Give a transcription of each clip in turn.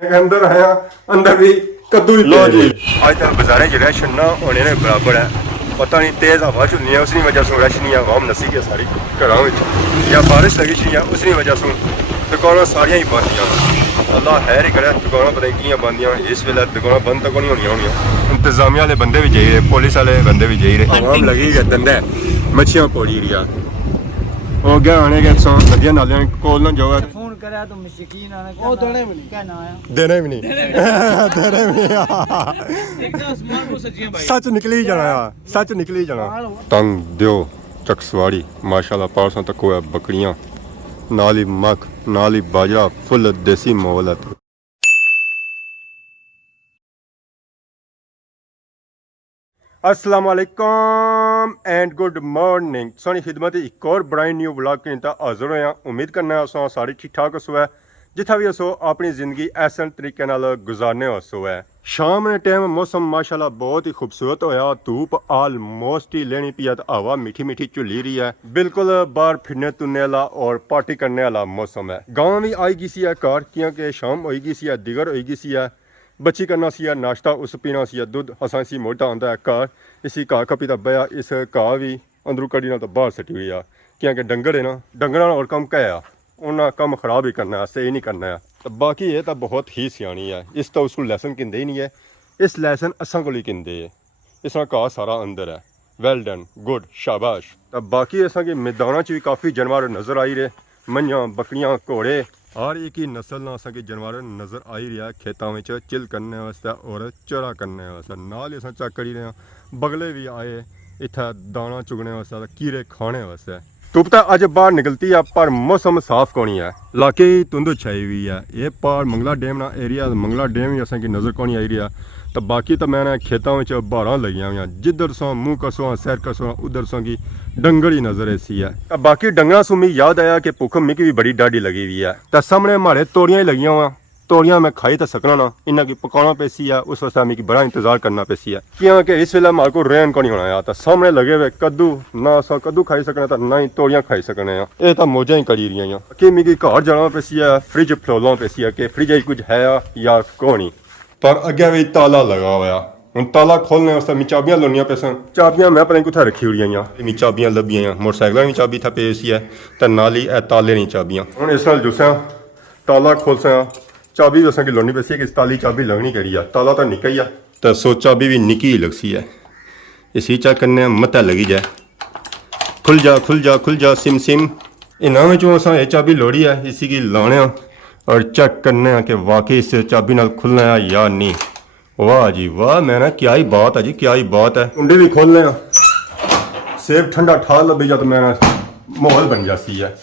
अंदर आया अंदर भी कद्दू ही लो जी। आज तक बाजारें च रश ना होने ने बराबर है। पता नहीं तेज हवा चुनी है उसकी वजह से रश नहीं है। आवाम नसी गई सारी घरों में या बारिश लगी सी उसकी वजह से दुकाना सारिया ही बंद। अल्लाह खैर ही करे। दुकाना पता नहीं कियां बंदियां इस वेले दुकाना बंद तो नहीं होनी होनी। इंतजामिया वाले बंदे भी जाई रहे, पुलिस वाले बंदे भी जाई रहे। आवाम लगी है धंधे मच्छियां पोड़ी रिया हो गया आने के सो नदियां नालियां कोल ना जाओ। फोन करा तो मुश्किन आना ओ देने भी नहीं कहना आया देने भी नहीं देने भी नहीं सच निकली जाना यार, सच निकली जाना। तंग दियो चकसवाड़ी माशाल्लाह परसों तक होया बकरियां नाली मक नाली बाजरा फुल देसी मोहलत। अस्सलाम वालेकुम एंड गुड मॉर्निंग। सोनी खिदमत एक और ब्रांड न्यू व्लॉग के अंदर हाजिर होया। उम्मीद करना है सारी ठीक ठाक हो है जिथा भी हो अपनी ज़िंदगी ऐसे तरीके नाल गुजारने हो है। शाम के टाइम मौसम माशाल्लाह बहुत ही खूबसूरत होया। धूप आलमोस्ट ही लेनी पी है तो हवा मीठी मीठी झुली रही है। बिल्कुल बाहर फिरने तुरने वाला और पार्टी करने वाला मौसम है। गाँव भी आई गई सी है कार क्योंकि शाम हो गई सी है दिगर हो गई सी है। बच्ची करना सी नाश्ता उस पीना सी दुध असा सी मोटा आंदा है घर इसी घा खपी का बया इस घा भी अंदरू कड़ी ना तो बाहर सटी हुई है क्योंकि डंगर है ना डंगर और कम कह उन्हें कम खराब ही करना है सही नहीं करना है। तो बाकी ये तो बहुत ही सियानी है। इस तो उसको लैसन किंदे ही नहीं है। इस लैसन असा को किंदे है। इस घा सारा अंदर है। वेल डन गुड शाबाश। तो बाकी असा के मैदाना भी काफ़ी जानवर नज़र आई रहे मइयां बकरियां घोड़े हर एक ही नस्ल ना असा के जानवर नज़र आई रहा खेतों में चिल करने वास्ते और चरा करने वास्ते। नाल ही अस चेक करी रहे हैं बगले भी आए इतना दाना चुगने वास्ते कीड़े खाने वास्ते। धुप तो अज बाहर निकलती है पर मौसम साफ कोनी है। इलाके धुंध छाई हुई है। ये पार मंगला डैम ना एरिया मंगला डैम ही असा की नज़र कोनी आई रही है। तो बाकी तो मैंने खेतों में बारां लगी हुई जिधर सो मुँह कसो सैर कसो उधर सो की डंगर ही नजर ऐसी है। तो बाकी डंगर सो मी याद आया कि भुख मिगी भी बड़ी डाढ़ी लगी हुई है। तो सामने हमारे तोड़ियां ही लगी हुआ तोड़ियां मैं खाई तो सकना ना इन्हें की पकाना पैसी है। उस वास्ते मिगी बड़ा इंतजार करना पैसी है क्योंकि इस वेले हमारे को रहन को नहीं होना है। तो सामने लगे हुए कद्दू ना अस कद्दू खाई सकने तो ना ही तोड़ियां खाई सकने। ये तो मौजा ही करी रही कि मिगी घर जाना पैसी है फ्रिज फलोलना पैसी है कि फ्रिज कुछ है या कोनी। पर अगे भी ताला लगा हुआ हूँ ताला खोलने वास्ते मैं चाबियां लानिया पैसा चाबियां मैं पता नहीं कुछ रखी हुई मैं चाबियां लभी मोटरसाइकिल की चाबी था पे सी है तो नाल ही ताले नहीं चाबियां हूँ इस नाल जुसा ताला खोल सा चाबी भी असें लानी पैसी है कि ताली चाबी लगनी करी है। ताला तो निका ही है तो सो चाबी भी निकी ही लगसी है। इसी चेक करने मत लगी जाए खुल जा खुल जा खुल जा सिम सिम इन्हों में असा ये चाबी लोड़ी है इसी की लाने और चेक करने कि वाकई इस चाबी नाल खुलना है या नहीं। वाह जी वाह मैंने क्या ही बात है जी क्या ही बात है। कुंडी भी खोलने सेब ठंडा ठा लभी जा तो मैंने माहौल बन जाती है।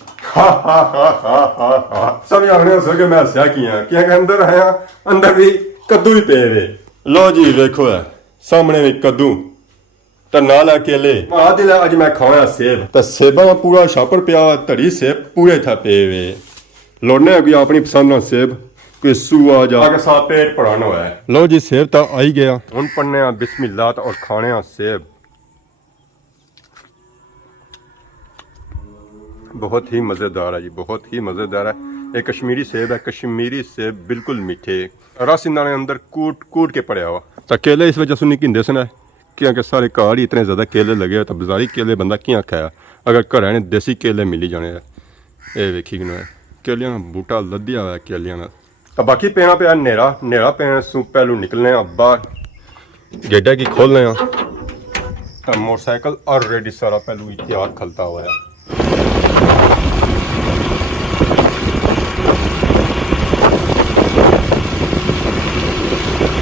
सब आने सके मैं हस्या क्या अंदर आया अंदर भी कद्दू ही पे वे लो जी वेखो है सामने भी कद्दू तो नाल अकेले दिल अज मैं खाया सेब तो सेबा में पूरा छापर पिया धड़ी सेब पूरे था पे वे लोड़ने कोई अपनी पसंद सेब कोई सूआ जा सा पेट पढ़ाना है। लो जी सेब तो आई गया हूँ पढ़ने बिस्मिल्लाह और खाने सेब बहुत ही मज़ेदार है जी बहुत ही मज़ेदार है। एक कश्मीरी सेब है कश्मीरी सेब बिल्कुल मीठे रस इन्होंने अंदर कूट कूट के पड़िया हुआ। तो केले इस वजह से नहीं किंदे सन क्योंकि सारे घर ही इतने ज़्यादा केले लगे हुए तो बाजारी केले बंदा क्या खाया अगर घर ने देसी केले मिली जाने ये वेखी कि केलियां बूटा लद्दिया हुआ केलियां। तो बाकी पेना पे नेरा नेरा पेन सू पहलू निकलने बाहर गेडा की खोलने तो मोटरसाइकिल ऑलरेडी सारा पहलू तैयार खलता हुआ है।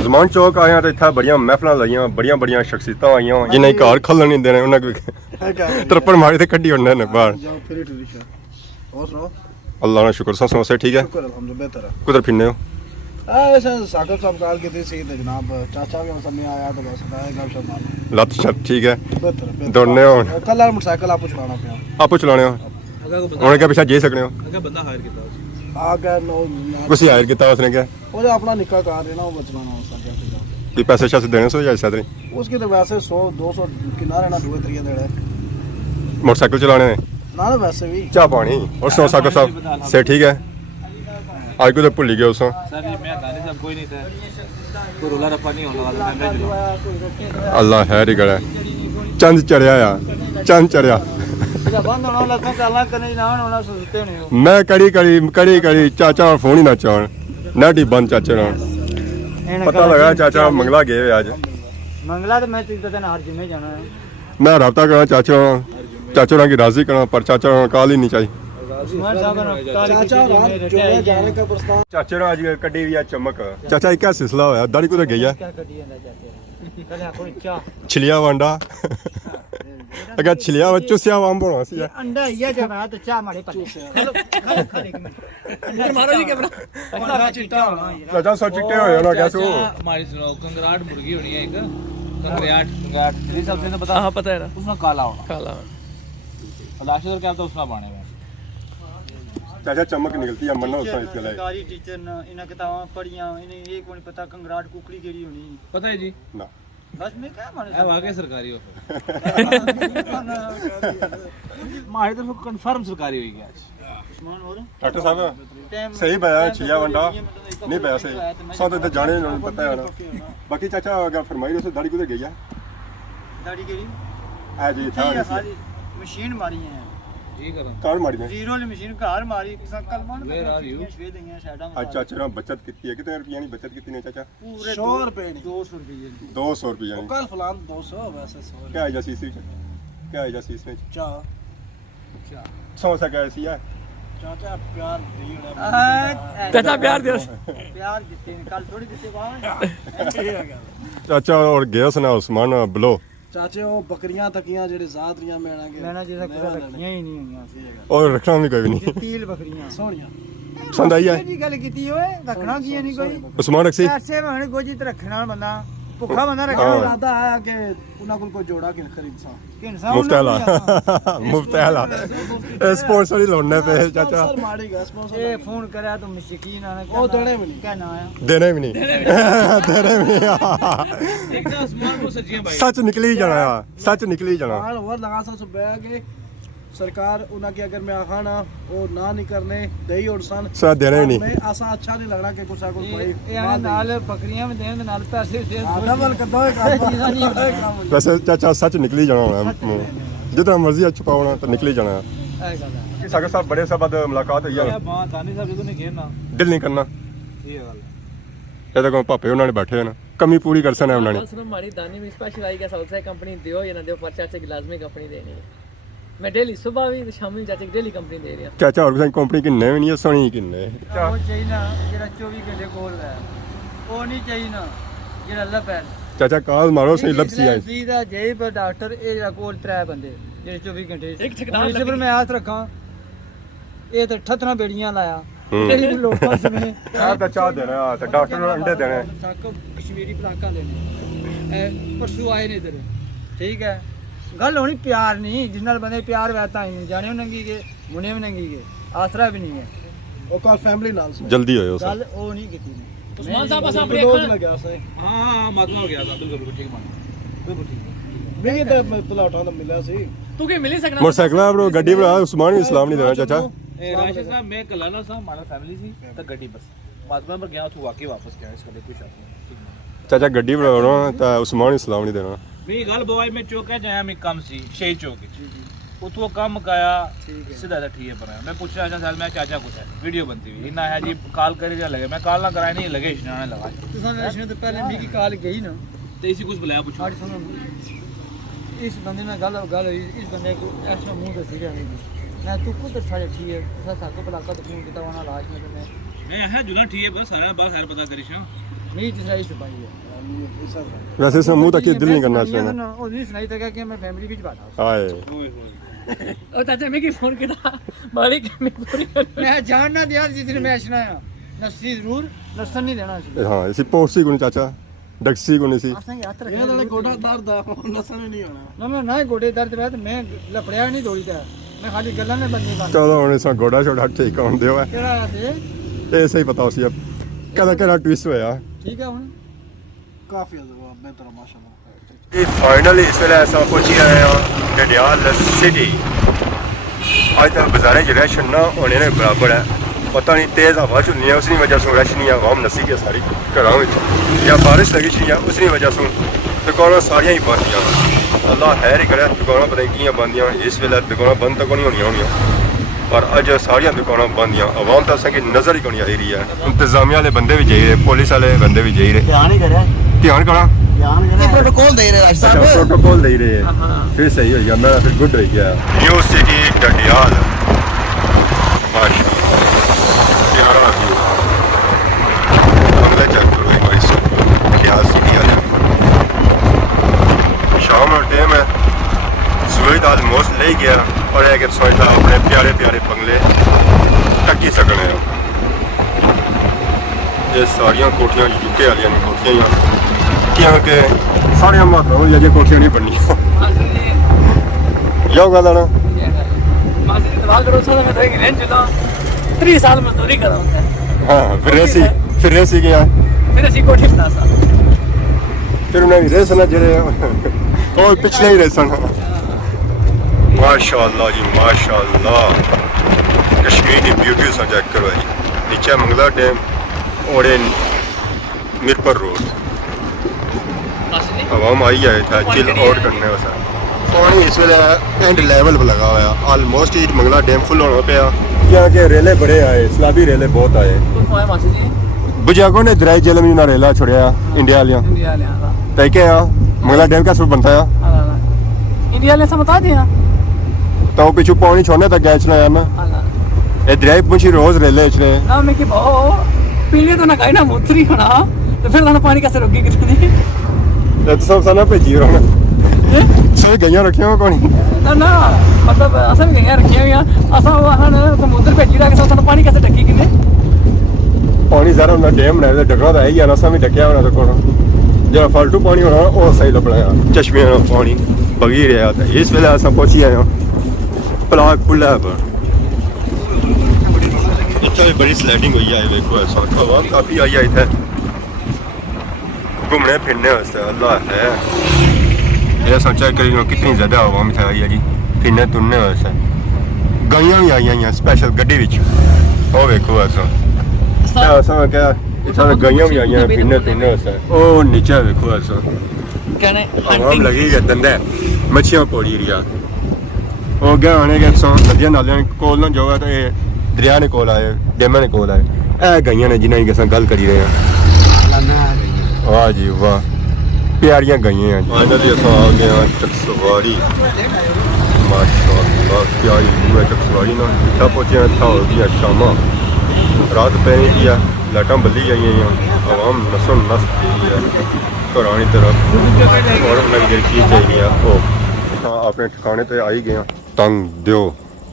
जमान चौक आया तो इतना बड़िया महफल लगियां बड़िया बड़िया शख्सियत आई जिन्हें घर खोलन नहीं देने उन्हें तरपड़ मारी तो कड्डी उन्हें बाहर। अल्लाह ना शुक्र समोसे ठीक है कुधर फिरने हो लत शत ठीक है दौड़ने आपू चलाने उन्हें क्या पिछा जे सकने हो कुछ हायर किया उसने क्या अपना निक्का कार है ना वो चलाना कि पैसे शैसे देने सो या ऐसा नहीं उसके तो वैसे 100-200 किनारे ना 2-3 देने मोटरसाइकिल चलाने ना वैसे भी चाह पानी और समोसा का सब से ठीक है ਅੱਜ ਕੋ ਤਾਂ ਭੁੱਲ ਗਏ ਉਸੋਂ सर जी मैं दानी साहब कोई नहीं था कोई रोला रप्पा नहीं होने वाला मैं चलो ਅੱਲਾ ਹੈ ਹੀ ਗੜਾ ਚੰਦ ਚੜਿਆ ਆ ਚੰਦ ਚੜਿਆ ਬੰਦ ਹੋਣਾ ਲੱਤਾਂ ਚਾਲਾਂ ਕਰਨੇ ਨਾ ਹੋਣਾ ਸੁੱਤੇ ਨੇ ਉਹ ਮੈਂ ਕੜੀ ਚਾਚਾ ਫੋਨ ਹੀ ਨਾ ਚਾਣ ਨਾਟੀ ਬੰਦ ਚਾਚੇ ਨਾਲ ਪਤਾ ਲਗਾ ਚਾਚਾ ਮੰਗਲਾ ਗਏ ਹੋਏ ਅੱਜ ਮੰਗਲਾ ਤੇ ਮੈਂ ਤੀਜੇ ਦਿਨ ਹਰ ਜਿੰਮੇ ਜਾਣਾ ਹੈ ਮੈਂ ਰਾਬਤਾ ਕਰਾਂ ਚਾਚਾ ਨਾਲ ਕੀ ਰਾਜ਼ੀ ਕਰਾਂ ਪਰ ਚਾਚਾ ਨਾਲ ਕਾਲ ਹੀ ਨਹੀਂ ਚਾਹੀ ਉਸਮਾਨ ਸਾਹਿਬ ਨੂੰ ਚਾਚਾ ਰਾਤ ਜੋ ਜਾਣੇ का प्रस्ताव ਚਾਚੇ ਨਾਲ ਅੱਜ ਕੱਢੀ ਵੀ ਆ ਚਮਕ ਚਾਚਾ ਇੱਕ ਸਿਲਸਿਲਾ ਹੋਇਆ ਦਾੜੀ ਕੁਦਰ ਗਈ ਆ क्या कटी ਜਾਂਦਾ ਚਾਚੇ ਕਦੇ ਆਪਣੀ ਚਾਹ ਛਿਲਿਆ ਵਾਂਡਾ ਅਗਾ ਛਿਲਿਆ ਬੱਚੋ ਸਿਆ ਵਾਂਬੋਣਾ ਸੀ अंडा ये जमा तो चाह मारे पड़े हेलो खा एक मिनट मारो जी कैमरा मारा चिट्टा होना ਚਾਚਾ ਸੋ ਚਿੱਟੇ ਹੋਏ ਉਹਨਾਂ ਕਿਹਾ ਸੋ हमारी सुनो कंगराट मुर्गी होनी है एक कंगराट दिल्ली साहब से तो पता हाँ पता है ना उसमें काला होना काला लास्ट क्या तो उसका बाणे में ਚਾਚਾ ਚਮਕ ਨਿਕਲਤੀ ਆ ਮੰਨੋ ਉਸਾਂ ਇਸ ਗੱਲ सरकारी टीचर ने इन्हें किताबां पढ़ियां इन्हें ये कोई पता कंगराट कुकड़ी केड़ी होनी पता है जी ਨਾ बस मैं क्या माने है वाकई सरकारी हो हमारी तरफ कंफर्म सरकारी हुई है उस्मान और ਡਾਕਟਰ ਸਾਹਿਬ ਸਹੀ ਬਿਆ ਛਿਲਿਆ ਵਾਂਡਾ ਨਹੀਂ ਬਿਆ ਸਹੀ ਸੋ ਤੇ ਜਾਣੇ ਨੂੰ ਪਤਾ ਹੈ ਨਾ ਬਾਕੀ ਚਾਚਾ ਅਗਾ ਫਰਮਾਈ ਉਸ ਦਾੜੀ ਕੁਦਰ ਗਈ ਆ दाढ़ी केड़ी ਆ ਜੀ ਥਾ खाली मशीन मारी है ठीक है ਕਾਰ ਮਾਰੀ ਨੇ जीरो वाली मशीन घर मारी कल मान Where are you? शवेद हैं साइडा में ਅੱਜ ਚਾਚੇ ਨਾਲ ਬਚਤ ਕੀਤੀ ਹੈ ਕਿਤੇ ਰੁਪਈਆ ਨਹੀਂ ਬਚਤ ਕੀਤੀ ਨੇ ਚਾਚਾ पूरे 100 रुपए 200 रुपए 200 ਰੁਪਈਆ ਨਹੀਂ कल फलान 200 वैसे 100 क्या है जैसी इसमें क्या है जैसी इसमें चाह 100 सा क्या ऐसी है चाचा प्यार दियो चाचा प्यार दियो प्यार दिते कल थोड़ी दिते बाहर चाचा और गैस ना उस्मान ब्लो ਚਾਚੇ ਉਹ ਬੱਕਰੀਆਂ ਤਕੀਆਂ ਜਿਹੜੇ ਜ਼ਾਤਰੀਆਂ ਮੈਣਾਂਗੇ ਮੈਣਾ ਜਿਹੜਾ ਕੁਝ ਰੱਖੀਆਂ ਹੀ ਨਹੀਂ ਹੋਈਆਂ ਸੀ और रखना भी कोई भी नहीं ਤੀਲ ਬੱਕਰੀਆਂ ਸੋਹਣੀਆਂ पसंद आई है ਇਹ ਗੱਲ ਕੀਤੀ ਓਏ ਰੱਖਣਾ ਕੀ ਨਹੀਂ ਕੋਈ उस्मान रखसी ਪੈਸੇ ਮੈਂ ਗੋਜੀ ਤੇ ਰੱਖਣਾ ਬੰਦਾ ਭੁੱਖਾ ਬੰਦਾ ਰੱਖਣਾ ਇਰਾਦਾ ਆਇਆ ਕਿ ਉਹਨਾਂ ਕੋਲ ਕੋਈ ਜੋੜਾ ਕਿ ਖਰੀਦ ਸਾਂ ਕਿਨਸਾ मुफ्तला स्पॉन्सर ही लौटने पे चाचा ਸਰ ਮਾੜੇਗਾ ਸਪਾਂਸਰ ਇਹ ਫੋਨ ਕਰਿਆ ਤਾਂ ਮਸ਼ਕੀਨ ਆਣਾ ਉਹ ਦੇਣੇ ਵੀ ਨਹੀਂ ਕਹਿਣਾ ਆਇਆ देने भी नहीं देने भी नहीं एक तो आसमान को सचियां भाई सच निकली जाना यार सच निकली जाना हाल और लगा सा सुबह के सरकार उन्हें की अगर मैं आखाना वो ना नहीं करने दही और सन सर देने भी नहीं मैं ऐसा अच्छा नहीं लग रहा कि कुछ को भाई यार नाल बकरियां में देने नाल पैसे दे डबल कर दो चीज़ा नहीं होता वैसे चाचा सच निकली जाना है जितना मर्जी छुपाना तो निकली जाना है सागर साहब बड़े साहब बाद मुलाकात हुई है मां दानी साहब ਜਦੋਂ ਨੇ घेरना दिल नहीं करना ਇਹ ਗੱਲ ਇਹ ਤਾਂ ਕੋਈ ਭਾਪੇ ਉਹਨਾਂ ਨੇ ਬੈਠੇ ਹਨ ਕਮੀ ਪੂਰੀ ਕਰ ਸਕਣਾ ਉਹਨਾਂ ਨੇ सुनो हमारी दानी में स्पेशल आई क्या साउथ कंपनी दियो या ना दियो पर चाचा की लाजमी कंपनी देनी है मैं डेली सुबह भी शाम भी चाचा की डेली कंपनी दे रही हूं ਚਾਚਾ ਹੋਰ ਕਿਸੇ ਕੰਪਨੀ ਕਿੰਨੇ ਵੀ ਨਹੀਂ ਸੋਹਣੀ ਕਿੰਨੇ ਉਹ ਚਾਹੀਦਾ ਜਿਹੜਾ 24 ਘੰਟੇ ਕੋਲ ਹੈ ਉਹ ਨਹੀਂ ਚਾਹੀਦਾ ਜਿਹੜਾ ਲੱਭੈ ਚਾਚਾ ਕਾਲ ਮਾਰੋ ਸਹੀ ਲੱਭਸੀ ਆਈ ਸੀ ਦਾ ਜੇਈ ਪਰ ਡਾਕਟਰ ਇਹ ਜਿਹੜਾ ਕੋਲ 3 ਬੰਦੇ ਜਿਹੜੇ 24 ਘੰਟੇ ਇੱਕ ਠੇਕੇਦਾਰ ਇਸ ਪਰ ਮੈਂ ਹੱਥ ਰੱਖਾਂ ਇਹ ਤਾਂ 38 ਬੇੜੀਆਂ ਲਾਇਆ ਹੂੰ। ਤੇਰੀ ਲੋਕਾਂ ਸਮੇਂ ਆਹ ਤਾਂ ਚਾਹ ਦੇਣਾ ਤੇ ਡਾਕਟਰ ਨੂੰ ਅੰਡੇ ਦੇਣੇ ਤੱਕ ਕਸ਼ਮੀਰੀ ਪਲਾਕਾ ਦੇਣੇ ਪਰਸੂ ਆਏ ਨੇ ਇਧਰ ਠੀਕ ਹੈ ਗੱਲ ਹੋਣੀ ਪਿਆਰ ਨਹੀਂ ਜਿਸ ਨਾਲ ਬੰਦੇ ਪਿਆਰ ਵੈਤਾ ਹੀ ਨਹੀਂ ਜਾਣੇ ਨੰਗੀ ਕੇ ਮੁੰਨੇ ਵੀ ਨੰਗੀ ਕੇ ਆਸਰਾ ਵੀ ਨਹੀਂ ਹੈ ਉਹ ਕੱਲ ਫੈਮਿਲੀ ਨਾਲ ਸੀ ਜਲਦੀ ਹੋਇਓ ਸਰ ਗੱਲ ਉਹ ਨਹੀਂ ਕੀਤੀ उस्मान साहब बस अपने ਲੋਕ ਮੈਂ ਗਿਆ ਸੀ हां हां मतलब हो गया था बिल्कुल ठीक मान बिल्कुल ठीक ਮੈਂ ਤਾਂ ਪਲਾਟਾਂ ਦਾ ਮਿਲਿਆ ਸੀ तू के मिल ही सकना ਮੋਟਰਸਾਈਕਲ ਬਰੋ ਗੱਡੀ ਬਰਾ ਉਸਮਾਨ ਵੀ ਇਸਲਾਮ ਨਹੀਂ ਦੇਣਾ ਚਾਚਾ ए राशिद साहब मैं कलाना साहब हमारा फैमिली थी तक गड्डी बस मातमा पर गया तो वाकई वापस गया इसका कोई शक नहीं ਚਾਚਾ ਗੱਡੀ ਬਣਾਉਣਾ ਤਾਂ ਉਸਮਾਨ ਇਸਲਾਮ ਨਹੀਂ ਦੇਣਾ मेरी गल बवाई में चौक है जाया मैं कम सी शहीद चौक उतो कम काया सीधा सा ठीक है पर मैं पूछ रहा था साल में चाचा कुछ है वीडियो बनती हुई इना है जी कॉल करे जा लगे मैं कॉल ना कराए नहीं लगे इश्नाने लगा ਤੁਸੀਂ ਰੇਸ਼ਮ ਤੋਂ ਪਹਿਲੇ ਮੇਰੀ ਕਾਲ ਗਈ ਨਾ तो इसी कुछ बुलाया पूछो आज सुनो इस बंदे ने गल हुई इस बंदे को ऐसा मुंह दसी जाने की मैं तू खुद सारे ठीक है तुसा साको पलाका तो फोन किया वहां लाश में तुमने मैं है जुना ठीक है बस सारा बात सारा पता करिश नहीं जिस राइस पाई है ਵੈਸੇ ਇਸ ਮੂੰਹ ਤੱਕ ਦਿਲ ਨਹੀਂ ਕਰਨਾ ਚਾਹੀਦਾ ਉਹ ਨਹੀਂ ਸੁਣਾਈ ਤਾਂ ਕਿ ਮੈਂ ਫੈਮਿਲੀ ਵਿੱਚ ਬਾਠਾ ਹਾਏ ओए होए ओ चाचा मैं की फोन किया मालिक मैं पूरी कर ਮੈਂ ਜਾਣਨਾ ਦਿਆ ਜਿਸ ਦਿਨ ਮੈਂ ਅਸ਼ਨਾ ਆ ਨਸੀ ਜ਼ਰੂਰ ਨਸਨ ਨਹੀਂ ਦੇਣਾ ਸੀ ਹਾਂ ਇਸੇ ਪੋਸੀ ਗੁਣ ਚਾਚਾ ਡਕਸੀ ਗੁਣ ਸੀ ਅਸਾਂ ਯਾਦ ਰੱਖਿਆ ਇਹ ਗੋਡਾ ਦਰਦ ਆ ਨਸਨ ਨਹੀਂ ਹੋਣਾ ਨਾ ਮੈਂ ਗੋਡੇ ਦਰਦ ਪਿਆ ਤੇ ਮੈਂ ਲਪੜਿਆ ਨਹੀਂ ਦੌੜੀ ਤਾਂ ਮੈਂ ਖਾਲੀ ਗੱਲਾਂ ਨੇ ਬੰਦੀ ਕਰ ਚਲੋ ਹੁਣ ਇਸਾਂ ਗੋਡਾ ਛੋੜਾ ਠੀਕ ਆਉਂਦੇ ਹੋਏ ਕਿਹੜਾ ਸੀ ਇਹ ਸਹੀ ਪਤਾ ਸੀ ਕਦਾ ਕਿਹੜਾ ਟਵਿਸਟ ਹੋਇਆ ਠੀਕ ਹੈ ਹੁਣ ਕਾਫੀ ਬਿਹਤਰ ਮਾਸ਼ਾਅੱਲਾ ਇਹ ਫਾਈਨਲੀ ਇਸ ਵੇਲੇ ਅਸਾਂ ਪਹੁੰਚੀ ਆਏ ਹਾਂ ਡਡਿਆਲ ਸਿਟੀ ਅੱਜ ਤੱਕ ਬਾਜ਼ਾਰਾਂ 'ਚ ਰੈਸ਼ਨ ਨਾ ਹੋਣੇ ਨੇ ਬਰਾਬਰ ਹੈ ਪਤਾ ਨਹੀਂ ਤੇਜ਼ ਹਵਾ ਚੁੰਨੀ ਹੈ, ਉਸਦੀ ਵਜ੍ਹਾ ਤੋਂ ਰਸ਼ ਨਹੀਂ ਆ, ਆਵਾਮ ਨਸੀ ਗਿਆ ਸਾਰੀ ਘਰਾਂ ਵਿੱਚ, ਜਾਂ ਬਾਰਿਸ਼ ਲੱਗੀ ਸੀ, ਉਸਦੀ ਵਜ੍ਹਾ ਤੋਂ ਦੁਕਾਨਾਂ ਸਾਰੀਆਂ ਹੀ ਬੰਦੀਆਂ। ਅੱਲਾ ਖੈਰ ਹੀ ਕਰੇ, ਦੁਕਾਨਾਂ ਪਤਾ ਨਹੀਂ ਕਿਆਂ ਬੰਦੀਆਂ, ਇਸ ਵੇਲੇ ਦੁਕਾਨਾਂ ਬੰਦ ਤਾਂ ਨਹੀਂ ਹੋਣੀਆਂ ਹੋਣੀਆਂ, ਪਰ ਅੱਜ ਸਾਰੀਆਂ ਦੁਕਾਨਾਂ ਬੰਦੀਆਂ। ਆਵਾਮ ਤਾਂ ਅਸਾਂ ਨਜ਼ਰ ਹੀ ਨਹੀਂ ਆ ਰਹੀ ਹੈ। ਇੰਤਜ਼ਾਮੀਆ ਵਾਲੇ ਬੰਦੇ ਵੀ ਜਾਈ ਰਹੇ, ਪੁਲਿਸ ਵਾਲੇ ਬੰਦੇ ਵੀ ਜਾਈ ਰਹੇ। ਧਿਆਨ ਹੀ ਕਰਿਆ, ਧਿਆਨ ਕਰਾਂ प्रोटोकॉल दे रहे अच्छा प्रोटोकॉल दे रहे हैं, फिर सही हो गया, मैं फिर गुड रह गया। न्यू सिटी डंडियाल माशाल्लाह व्यू बंगला चेक करो एक बार, डंडियाल सिटी वाले शाम का टाइम है, सूरज ऑलमोस्ट ले गया और है कि सोचता अपने प्यारे प्यारे बंगले टक्की सकने। ये सारिया कोठियां यूके वाली कोठियां क्योंकि साढ़ियां मात्रा हो जाए कोठियां नहीं बननियां। यो गल है ना, हाँ फिर रेसी गया, फिर उन्हें रेस ना जेड़े और पिछले ही रेसन। माशाअल्लाह जी माशाअल्लाह, कश्मीर की ब्यूटी सा चेक करो जी। नीचे मंगला डैम और मिरपुर रोड हवाम आई है था चिल आउट करने वास्ते। पानी इस वेले एंड लेवल पर लगा हुआ, ऑलमोस्ट ही मंगला डैम फुल होना पाया क्योंकि रेले बड़े आए, सलाबी रेले बहुत आए। बुझागो ने दराई जेल में ना रेला छोड़िया इंडिया वालियां तय के मंगला डैम का सब बनता है इंडिया ने समझा दिया तो पिछू पानी छोड़ने तक गए चला यार ना ये दराई पुछी रोज रेले चले ना मैं कि बहु पीले तो ना कहीं ना मुथरी होना तो फिर ना पानी कैसे रोकी कितनी तो सब साना भेजी रहा मैं सब गईयां रखियां कोनी ना ना मतलब असन भी गईयां रखियां हुई असा हन समुद्र भेजी रहा कि सानू पानी कैसे टक्की किने पानी ज़रा उन्हें डैम बनाया तो ढकना तो है ही है ना, असा भी ढकिया होना तो कोना जो फालतू पानी होना वो सही लभना है। चश्मे का पानी बगी रहा था। इस वेले अस पहुंची आए हैं पलाक पुल पर, इतना भी बड़ी स्लाइडिंग हुई है। देखो ऐसा आवाम काफ़ी आई है इतने घूमने फिरने वास्ते। अल्लाह है ये सोचा करी कितनी ज़्यादा आवाम इतने आई है जी फिरने तुरने वास्ते। गाइयां भी आई हैं स्पेशल गड्डी विच, वो देखो ऐसा ऐसा क्या इतना गाइयां भी आई हैं फिरने तुरने वास्ते। ओ नीचे देखो ऐसा कहने आवाम लगी है धंधा मच्छियां पोड़ी रिया वो गए आने के नदियां नालियां कोल ना जो है तो ये दरिया ने कोल आए डैम ने कोल आए ए गाइयां ने जिन्हें की गल करी रहे हैं। वाह जी वाह प्यारियां गाइयां हैं। फाइनली अस आ गए हैं चकसवाड़ी माशाअल्लाह प्यारी व्यू है चकसवाड़ी ना। इतना पहुंचे हैं था हो गया शामा रात पैनी की है लाइटां बल्ली आई हैं आवाम नसो नस गई है घरानी तरफ और लगी चीज चाहिए वो अपने ठिकाने पे आई गए तंग दियो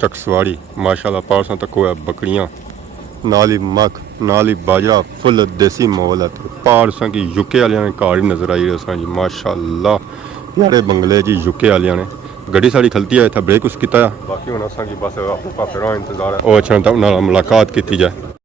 चकसवाड़ी माशाल्लाह पारसों तक हुआ बकरियां नाल ही मख नाल ही बाजरा फुल देसी माहौल है। पारसों की यूके वाले ने घर भी नजर आई रहे जी माशाल्लाह प्यारे बंगले जी यूके वाले ने। गड्डी साड़ी खलती है इतना ब्रेक उस किया बाकी हूँ असा की बस अपने पापे का इंतजार है वो अच्छा मुलाकात की जाए।